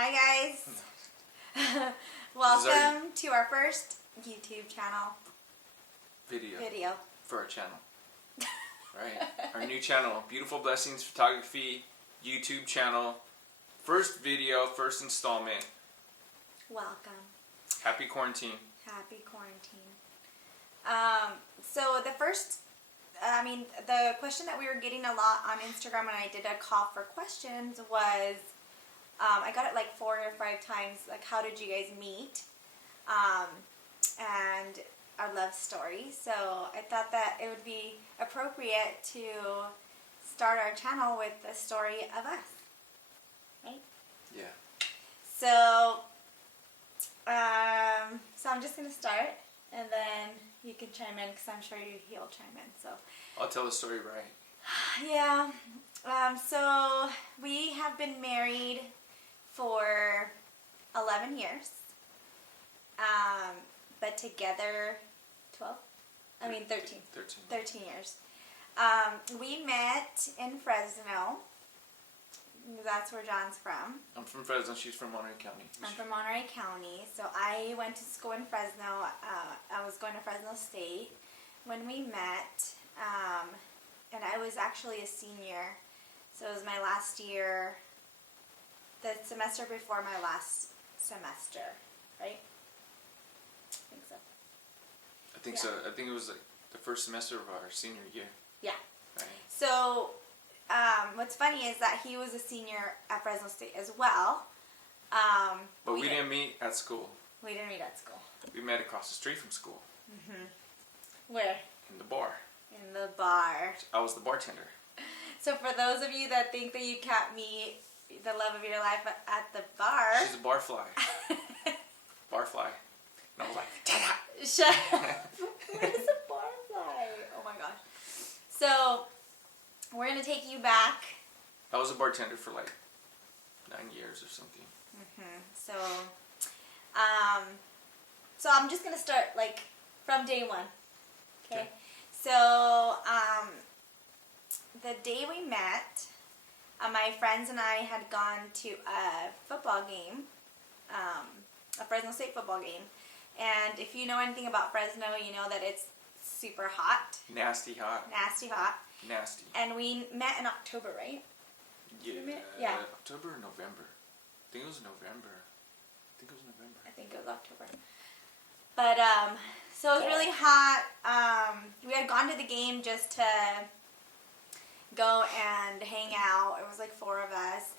Hi guys. Welcome to our first YouTube channel. Video. For our channel. Right? Our new channel, Beautiful Blessings Photography YouTube channel. First video, first installment. Welcome. Happy quarantine. Happy quarantine. So the question that we were getting a lot on Instagram when I did a call for questions was, I got it like 4 or 5 times, like, how did you guys meet? And our love story. So I thought that it would be appropriate to start our channel with the story of us. Right? Yeah. So, I'm just going to start, and then you can chime in, because I'm sure he'll chime in. So I'll tell the story right. Yeah. So we have been married for 11 years. But together 13 years. We met in Fresno. That's where John's from. I'm from Fresno. She's from Monterey County. I'm from Monterey County. So I went to school in Fresno. I was going to Fresno State when we met. And I was actually a senior. So it was my last year, the semester before my last semester, right? I think so. I think so. I think it was like the first semester of our senior year. Yeah. Right. So, what's funny is that he was a senior at Fresno State as well. But we didn't meet at school. We didn't meet at school. We met across the street from school. Mm-hmm. Where? In the bar. In the bar. I was the bartender. So for those of you that think that you can't meet the love of your life at the bar. She's a barfly. Barfly. And I was like, Dada! Shut up. What is a barfly? Oh my gosh. So, we're going to take you back. I was a bartender for like 9 years or something. So I'm just going to start like from day one. Okay? So, the day we met, my friends and I had gone to a football game, a Fresno State football game. And if you know anything about Fresno, you know that it's super hot. Nasty hot. Nasty hot. Nasty. And we met in October, right? Yeah. October or November. I think it was November. I think it was October. But, so it was really hot. We had gone to the game just to go and hang out. It was like 4 of us.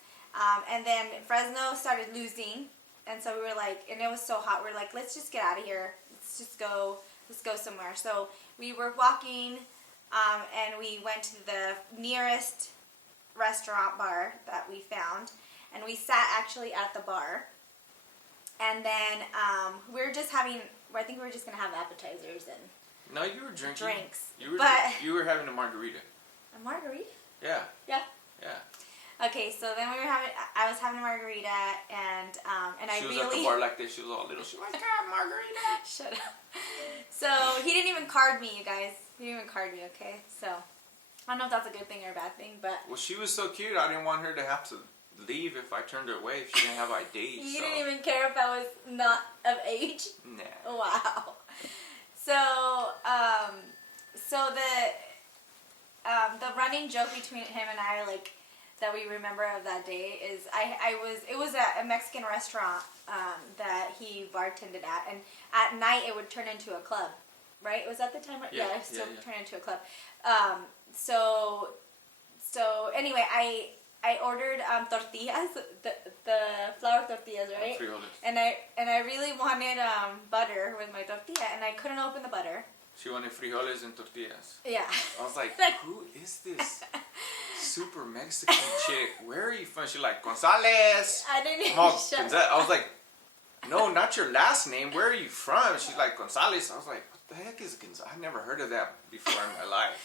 And then Fresno started losing. And so we were like, and it was so hot, we were like, let's just get out of here. Let's go somewhere. So we were walking, and we went to the nearest restaurant bar that we found. And we sat actually at the bar. And then we were just having, I think we were just going to have appetizers and no, you were drinking. Drinks. You were having a margarita. A margarita? Yeah. Yeah. Yeah. Okay, so then I was having a margarita, and she was at the bar like this. She was all little. She was like, margarita. Shut up. So he didn't even card me, you guys. He didn't even card me, okay? So I don't know if that's a good thing or a bad thing, but well, she was so cute. I didn't want her to have to leave if I turned her away if she didn't have ID. You didn't even care if I was not of age? Nah. Wow. So the running joke between him and I, like, that we remember of that day is it was at a Mexican restaurant that he bartended at, and at night it would turn into a club, right? Was that the time? Yeah, it still turned into a club. So anyway, I ordered tortillas, the flour tortillas, right? Frijoles. And I really wanted butter with my tortilla, and I couldn't open the butter. She wanted frijoles and tortillas. Yeah. I was like, who is this super Mexican chick? Where are you from? She's like, Gonzalez. I didn't even I was like, no, not your last name. Where are you from? She's like, Gonzalez. I was like, what the heck is Gonzalez? I've never heard of that before in my life.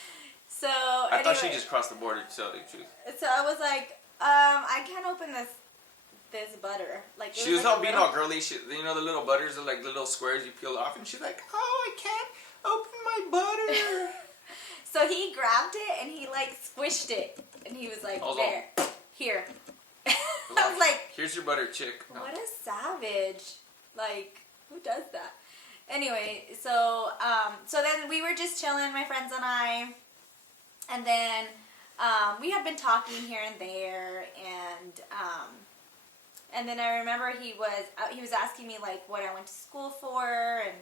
So I thought she just crossed the border to tell the truth. So I was like, I can't open this butter. Like, she was all being all girly. You know the little butters are like the little squares you peel off, and she's like, oh, I can't open my butter. So he grabbed it and he like squished it, and he was like, there, here. I was like, here's your butter, chick. No. what a savage. Like, who does that? Anyway, so then we were just chilling, my friends and I, and then we had been talking here and there, and then I remember he was asking me like what I went to school for, and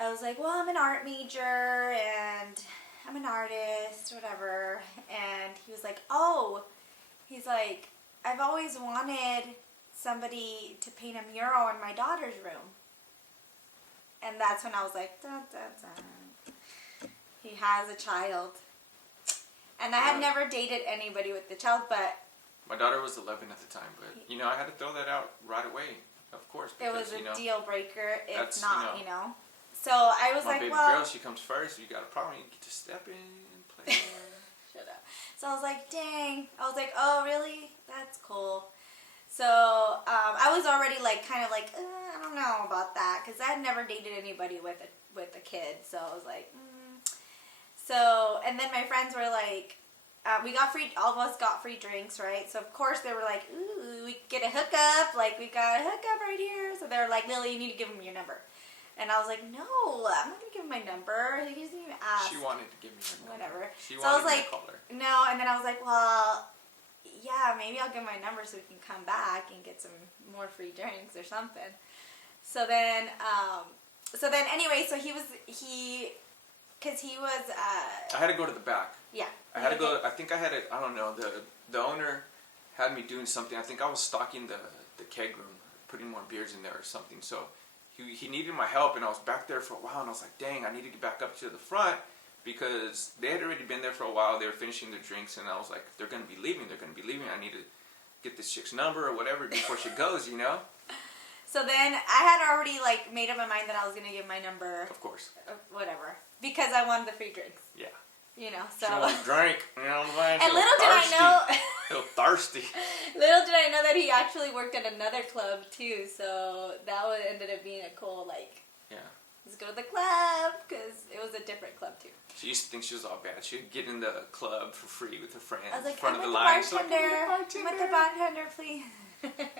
I was like, well, I'm an art major and I'm an artist, whatever. And he was like, oh, he's like, I've always wanted somebody to paint a mural in my daughter's room. And that's when I was like, dun, dun, dun. He has a child. And I had never dated anybody with the child, but... My daughter was 11 at the time, but, I had to throw that out right away, of course. Because, it was a deal breaker if not, So I was my like, baby well... girl, she comes first. You got a problem, you get to step in and play. Shut up. So I was like, dang. I was like, oh, really? That's cool. So I was already like, kind of like, I don't know about that, because I had never dated anybody with a kid. So I was like, So, and then my friends were like, all of us got free drinks, right? So of course they were like, ooh, we get a hookup. Like, we got a hookup right here. So they were like, Lily, you need to give him your number. And I was like, no, I'm not going to give him my number. He doesn't even ask. She wanted to give me her number. Whatever. She so I was wanted like, to call her. no. And then I was like, well, yeah, maybe I'll give my number so we can come back and get some more free drinks or something. So then anyway, so because he was... I had to go to the back. Yeah. I had to go, I think I had I don't know, the owner had me doing something. I think I was stocking the keg room, putting more beers in there or something. So he needed my help, and I was back there for a while, and I was like, dang, I need to get back up to the front, because they had already been there for a while. They were finishing their drinks, and I was like, they're going to be leaving. I need to get this chick's number or whatever before she goes, So then I had already like made up my mind that I was going to give my number. Of course. Whatever. Because I wanted the free drinks. Yeah. So. She wanted to drink, what I'm saying? And little did I know. A little thirsty. Little did I know that he actually worked at another club too. So that ended up being a cool, like, let's go to the club, because it was a different club too. She used to think she was all bad. She'd get in the club for free with her friends. I was like, in front I'm of with the the line. bartender. I'm with the bartender, please.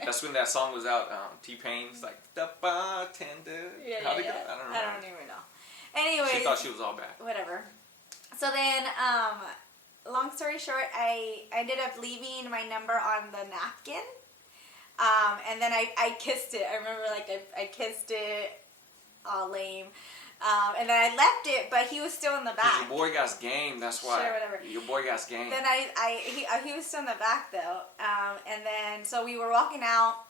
That's when that song was out. T-Pain's like, the bartender. How'd it go? I don't remember. I don't even know. Anyways. She thought she was all bad. Whatever. So then, long story short, I ended up leaving my number on the napkin. And then I kissed it. I remember, like, I kissed it. All lame. And then I left it, but he was still in the back. Your boy got game, that's why. Sure, whatever. Your boy got game. Then he was still in the back though. And then so we were walking out,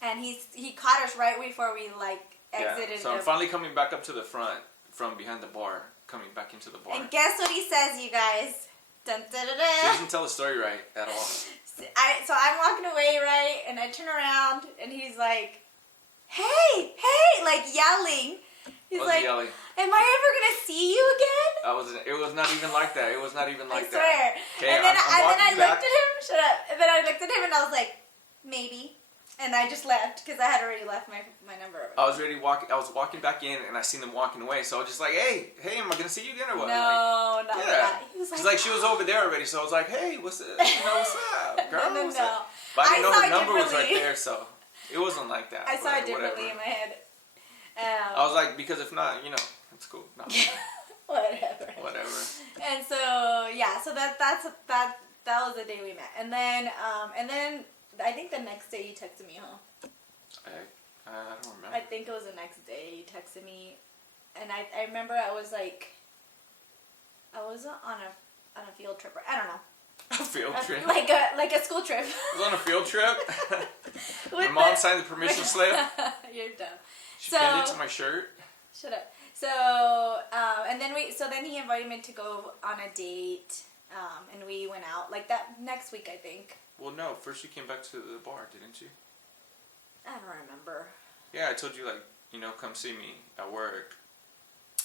and he caught us right before we like exited. So I'm finally coming back up to the front from behind the bar, coming back into the bar. And guess what he says, you guys? Dun, dun, dun, dun. She doesn't tell the story right at all. So I'm walking away, right, and I turn around, and he's like, "Hey, hey!" like yelling. He's like, yelling. "Am I ever gonna see you again?" It was not even like that. It was not even like I swear. Okay, and then I back. looked at him. Shut up. And then I looked at him and I was like, maybe. And I just left because I had already left my number. I was walking back in, and I seen them walking away. So I was just like, hey, am I gonna see you again or what? No, not that. He was like, she was over there already. So I was like, hey, what's up? What's up, girl? No. What's up? But I didn't know her number was right there, so it wasn't like that. I saw it differently in my head. I was like, because if not, it's cool. No. Whatever. And so so that was the day we met, and then I think the next day you texted me, huh? I don't remember. I think it was the next day you texted me, and I remember I was on a field trip. I don't know. A field trip? Like a school trip. I was on a field trip? My mom signed the permission slip? You're dumb. She pinned it to my shirt? Shut up. So, and then he invited me to go on a date, and we went out, like that next week, I think. Well, no, first you came back to the bar, didn't you? I don't remember. Yeah, I told you, come see me at work.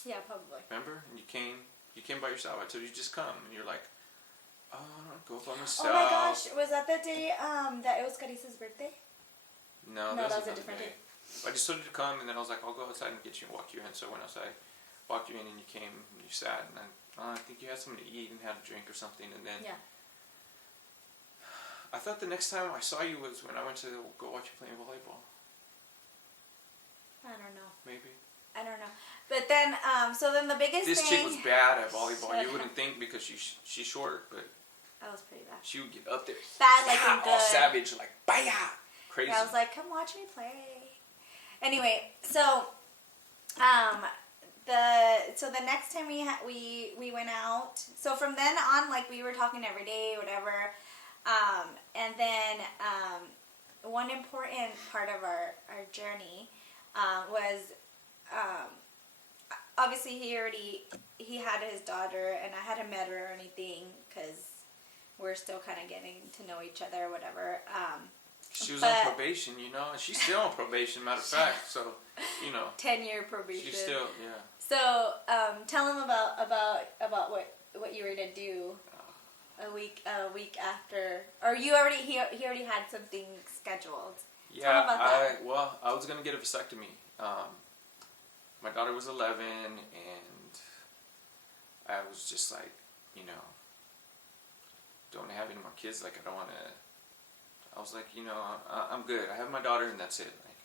Yeah, probably. Remember? And you came by yourself. I told you just come, and you're like, oh, I'll go by myself. Oh my gosh, was that the day, that it was Carissa's birthday? No, that was a different day. I just told you to come, and then I was like, I'll go outside and get you and walk you in. So I went outside, walked you in, and you came, and you sat, and I think you had something to eat and had a drink or something, and then I thought the next time I saw you was when I went to go watch you playing volleyball. I don't know. Maybe. I don't know. But then, so then the biggest This thing... chick was bad at volleyball. Shut You wouldn't up. think because she's short, but That was pretty bad. she would get up there. Bad, like, yeah, in all good. savage, like, baya! Crazy. Yeah, I was like, come watch me play. Anyway, so, the next time we went out, so from then on, like, we were talking every day, whatever, and then, one important part of our journey, was, obviously he had his daughter, and I hadn't met her or anything, because we're still kind of getting to know each other or whatever, she was on probation, you know, and she's still on probation, matter of fact, so, you know. 10-year probation. She's still, yeah. So, tell him about what you were gonna do a week after, or he already had something scheduled. Yeah, Tell him about that. I was gonna get a vasectomy. My daughter was 11, and I was just like, you know, don't have any more kids. Like, I don't want to. I was like, you know, I'm good. I have my daughter, and that's it. Like,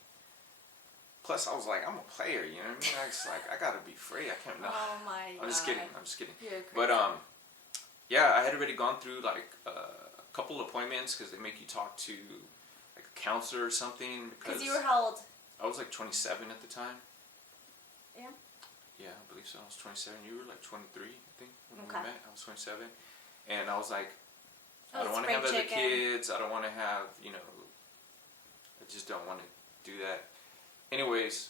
plus, I was like, I'm a player. You know what I mean? I was like, I gotta be free. I can't. No. Oh my God. I'm just kidding. You're crazy. But yeah, I had already gone through like a couple appointments because they make you talk to like a counselor or something. Because you were how old? I was like 27 at the time. Yeah. Yeah, I believe so. I was 27. You were like 23, I think, when Okay. we met. I was 27. And I was like, I Oh, don't want to have spring other chicken. kids. I don't want to have, you know, I just don't want to do that. Anyways,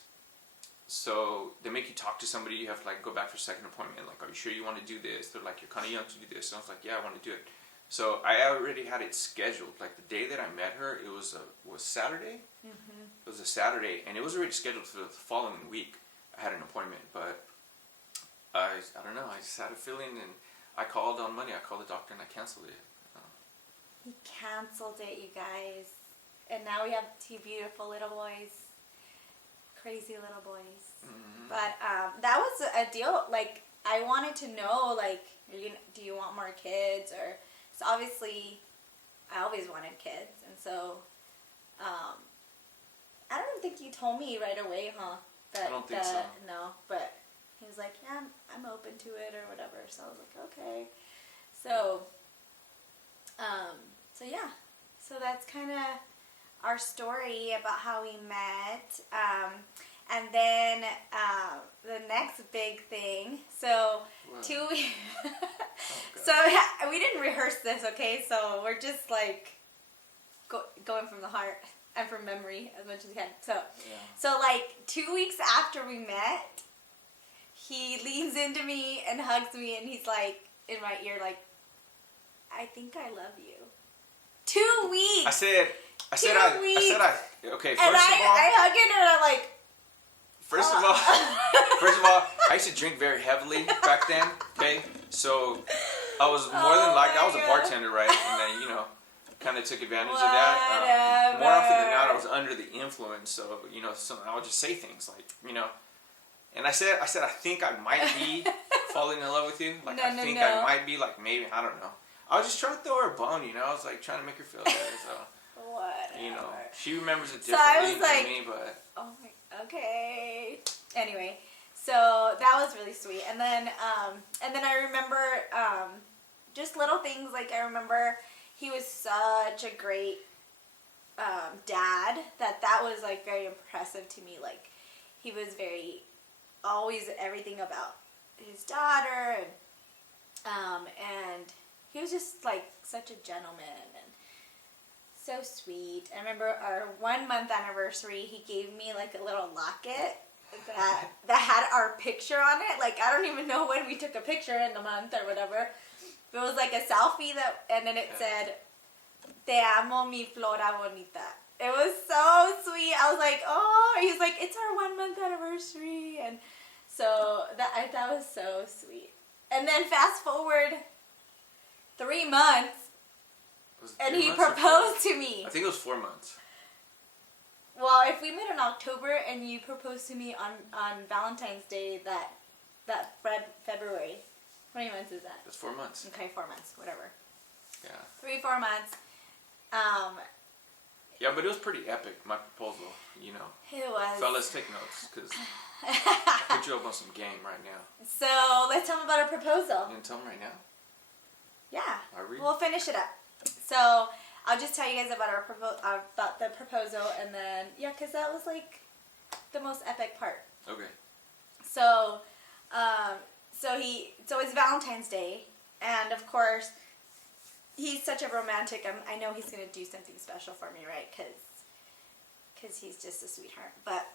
so they make you talk to somebody. You have to like go back for a second appointment. Like, are you sure you want to do this? They're like, you're kind of young to do this. And I was like, yeah, I want to do it. So I already had it scheduled. Like the day that I met her, it was Saturday. Mm-hmm. It was a Saturday, and it was already scheduled for the following week. I had an appointment, but I don't know. I just had a feeling, and I called on Monday. I called the doctor, and I canceled it. He canceled it, you guys. And now we have 2 beautiful little boys. Crazy little boys. Mm-hmm. But that was a deal. Like, I wanted to know, like, do you want more kids? Or, so obviously, I always wanted kids. And so, I don't think you told me right away, huh? I don't think so. No, but he was like, yeah, I'm open to it or whatever. So I was like, okay. So yeah. So that's kind of our story about how we met. And then the next big thing. So Wow. 2 weeks. God. So we didn't rehearse this, okay? So we're just like going from the heart and from memory as much as we can. So, Yeah. so like 2 weeks after we met, he leans into me and hugs me, and he's like in my ear, like, "I think I love you." 2 weeks. I said, okay, and first of all, I hug him, and I'm like, First of all, I used to drink very heavily back then. Okay, so I was more than like I was a bartender, right? And then you know, kind of took advantage of that. More often than not, I was under the influence. So you know, I would just say things like, you know, and I said, I think I might be falling in love with you. Like I think I might be, like maybe I don't know. I was just trying to throw her a bone, you know. I was like trying to make her feel better. So whatever. you know, she remembers it So I differently was like, than me, but. Oh my, okay. Anyway, so that was really sweet. And then I remember just little things, like I remember he was such a great dad that was like very impressive to me. Like he was very, always everything about his daughter, and he was just like such a gentleman and so sweet. I remember our 1 month anniversary, he gave me like a little locket that had our picture on it. Like I don't even know when we took a picture in the month or whatever. But it was like a selfie and then it said, "Te amo, mi flora bonita." It was so sweet. I was like, oh, he's like, it's our 1 month anniversary, and so that was so sweet. And then fast forward 3 months. And he proposed to me. I think it was 4 months. Well, if we met in October and you proposed to me on Valentine's Day that February, how many months is that? That's 4 months. Okay, 4 months, whatever. Yeah. 3-4 months. Yeah, but it was pretty epic, my proposal, you know. It was. Fellas, take notes, because I put you up on some game right now. So let's tell them about our proposal. You gonna tell them right now? Yeah. Are we? We'll finish it up. So I'll just tell you guys about about the proposal, and then because that was like the most epic part. Okay. So, so it's Valentine's Day, and of course, he's such a romantic. I know he's gonna do something special for me, right? Because he's just a sweetheart. But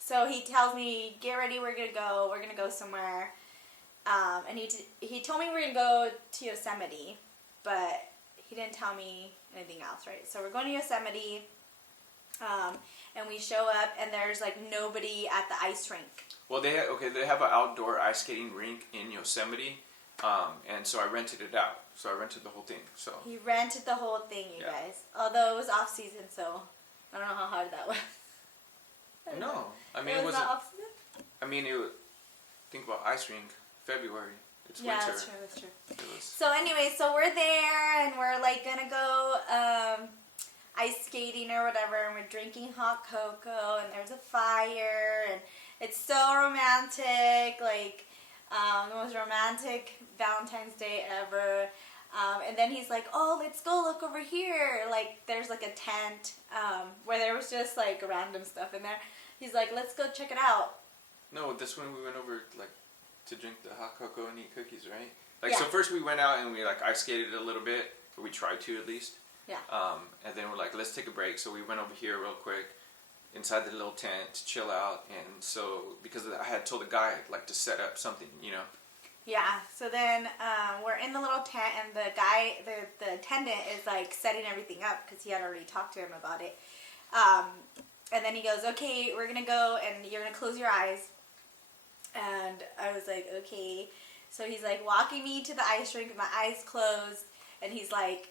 so he tells me, get ready, we're gonna go. We're gonna go somewhere. And he told me we're gonna go to Yosemite, but he didn't tell me anything else, right? So we're going to Yosemite, and we show up, and there's like nobody at the ice rink. Well, they have an outdoor ice skating rink in Yosemite, and so I rented it out. So I rented the whole thing. So He rented the whole thing, you guys. Although it was off season, so I don't know how hard that was. No, I mean it was not off season. I mean, think about ice rink. February. It's winter. That's true. That's true. It was. So anyway, so we're there, and we're like gonna go ice skating or whatever, and we're drinking hot cocoa, and there's a fire, and it's so romantic, like the most romantic Valentine's Day ever. And then he's like, "Oh, let's go look over here." Like there's like a tent where there was just like random stuff in there. He's like, "Let's go check it out." No, that's when we went over like to drink the hot cocoa and eat cookies, right? Like Yeah. so first we went out and we like ice skated a little bit, or we tried to at least. Yeah. And then we're like, let's take a break. So we went over here real quick, inside the little tent to chill out. And so because I had told the guy like to set up something, you know. Yeah. So then we're in the little tent, and the guy, the attendant, is like setting everything up because he had already talked to him about it. And then he goes, "Okay, we're gonna go, and you're gonna close your eyes." And I was like, "Okay." So he's like walking me to the ice rink with my eyes closed, and he's like,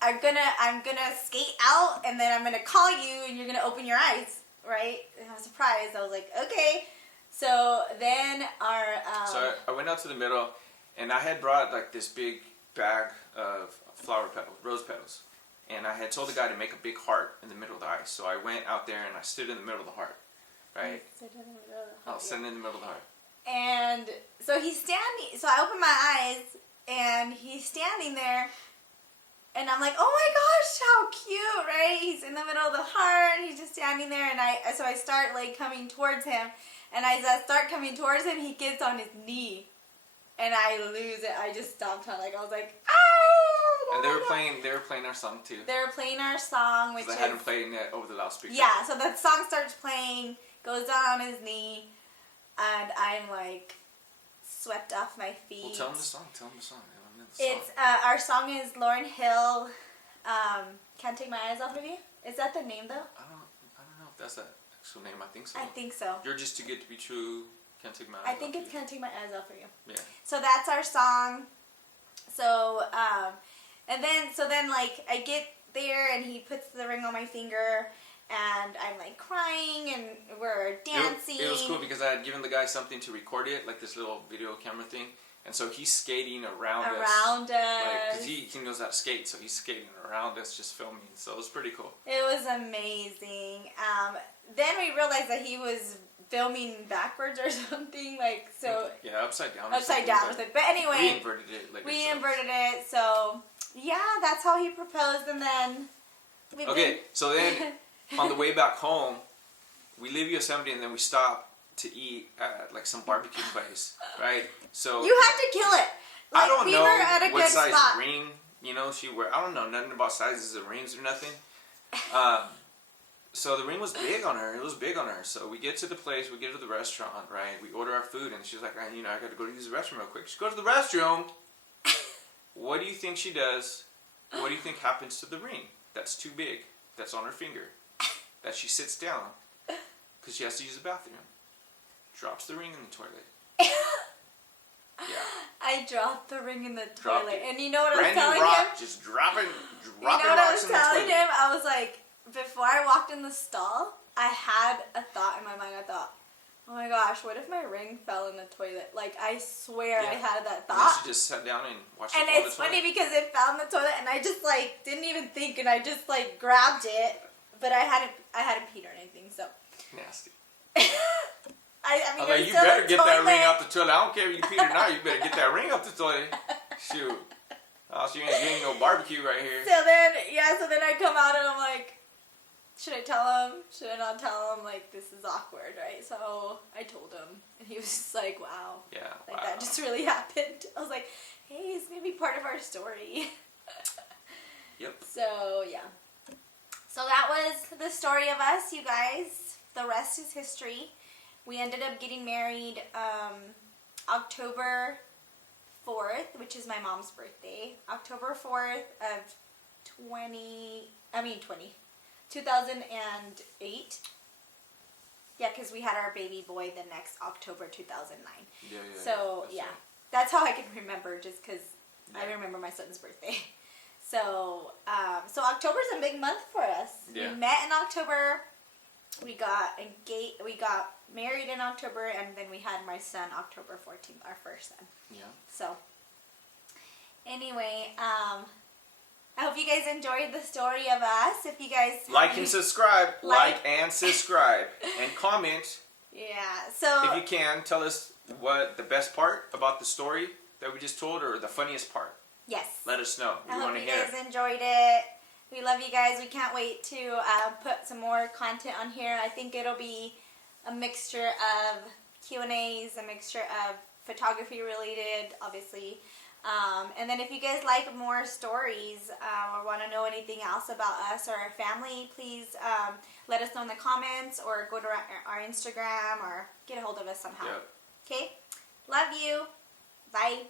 I'm gonna skate out, and then I'm gonna call you, and you're gonna open your eyes, right?" And I was surprised. I was like, "Okay." So then our So I went out to the middle, and I had brought like this big bag of flower petals, rose petals, and I had told the guy to make a big heart in the middle of the ice. So I went out there and I stood in the middle of the heart, right? I'll stand in the middle of the heart. And so he's standing. So I open my eyes, and he's standing there. And I'm like, "Oh my gosh, how cute," right? He's in the middle of the heart, and he's just standing there, and so I start like coming towards him, and as I start coming towards him, he gets on his knee, and I lose it. I just stopped. I was like, "Ah!" And they were playing our song too. They were playing our song, which I hadn't played it over the loudspeaker. Yeah, so the song starts playing, goes down on his knee, and I'm like swept off my feet. Well, tell them the song. Tell them the song. It's our song is Lauryn Hill. Can't Take My Eyes Off of You. Is that the name though? I don't know if that's the actual name. I think so. I think so. You're Just Too Good to Be True. Can't Take My Eyes I think Off it's You. Can't Take My Eyes Off of You. Yeah. So that's our song. So and then like I get there, and he puts the ring on my finger, and I'm like crying, and we're dancing. It was cool because I had given the guy something to record it, like this little video camera thing. And so he's skating around us. Because he knows how to skate, so he's skating around us, just filming. So it was pretty cool. It was amazing. Then we realized that he was filming backwards or something, like so. Yeah, upside down. Upside down or something. But anyway, we inverted it. We inverted it. So yeah, that's how he proposed, and then. So then on the way back home, we leave Yosemite, and then we stop to eat at like some barbecue place, right? So you had to kill it. Like, I don't know were at a what good size spot. ring she wear. I don't know nothing about sizes of rings or nothing. So the ring was big on her. It was big on her. So we get to the place. We get to the restaurant, right? We order our food, and she's like, I got to go to use the restroom real quick. She goes to the restroom. What do you think she does? What do you think happens to the ring? That's too big. That's on her finger. That she sits down because she has to use the bathroom. Drops the ring in the toilet. Yeah. I dropped the ring in the Dropped toilet, it. and you know what I was Brand new telling rock, him? just dropping You know what I rocks was in the telling toilet. him? I was like, before I walked in the stall, I had a thought in my mind. I thought, Oh my gosh, what if my ring fell in the toilet? Like, I swear I Yeah. had that And then thought. she just sat down and watched And it fall in it's the toilet. funny because it fell in the toilet and I just like didn't even think and I just like grabbed it, but I hadn't peed or anything, so. Nasty. I mean, I'm like, it's you still better a get that ring toilet. out the toilet. I don't care if you peed or not. You better get that ring out the toilet. Shoot. Oh, so you ain't getting no barbecue right here. So then I come out and I'm like, should I tell him? Should I not tell him? Like, this is awkward, right? So I told him, and he was just like, wow. Yeah. Like, Wow. that just really happened. I was like, hey, it's going to be part of our story. Yep. So, yeah. So that was the story of us, you guys. The rest is history. We ended up getting married October 4th, which is my mom's birthday. October 4th of 2008. Yeah, because we had our baby boy the next October 2009. Yeah. So, That's yeah. right. That's how I can remember, just because I Yeah. remember my son's birthday. So, so October's a big month for us. Yeah. We met in October. We got engaged. We got married in October, and then we had my son October 14th, our first son. Yeah. So, anyway, I hope you guys enjoyed the story of us. If you guys Like and subscribe. Like- Like and subscribe. And comment. yeah. So If you can, tell us what the best part about the story that we just told or the funniest part. yes. Let us know. We I want hope to you hear. guys enjoyed it. We love you guys. We can't wait to put some more content on here. I think it'll be a mixture of Q&As, a mixture of photography related, obviously. And then if you guys like more stories or want to know anything else about us or our family, please let us know in the comments or go to our Instagram or get a hold of us somehow. Yep. Okay? Love you. Bye.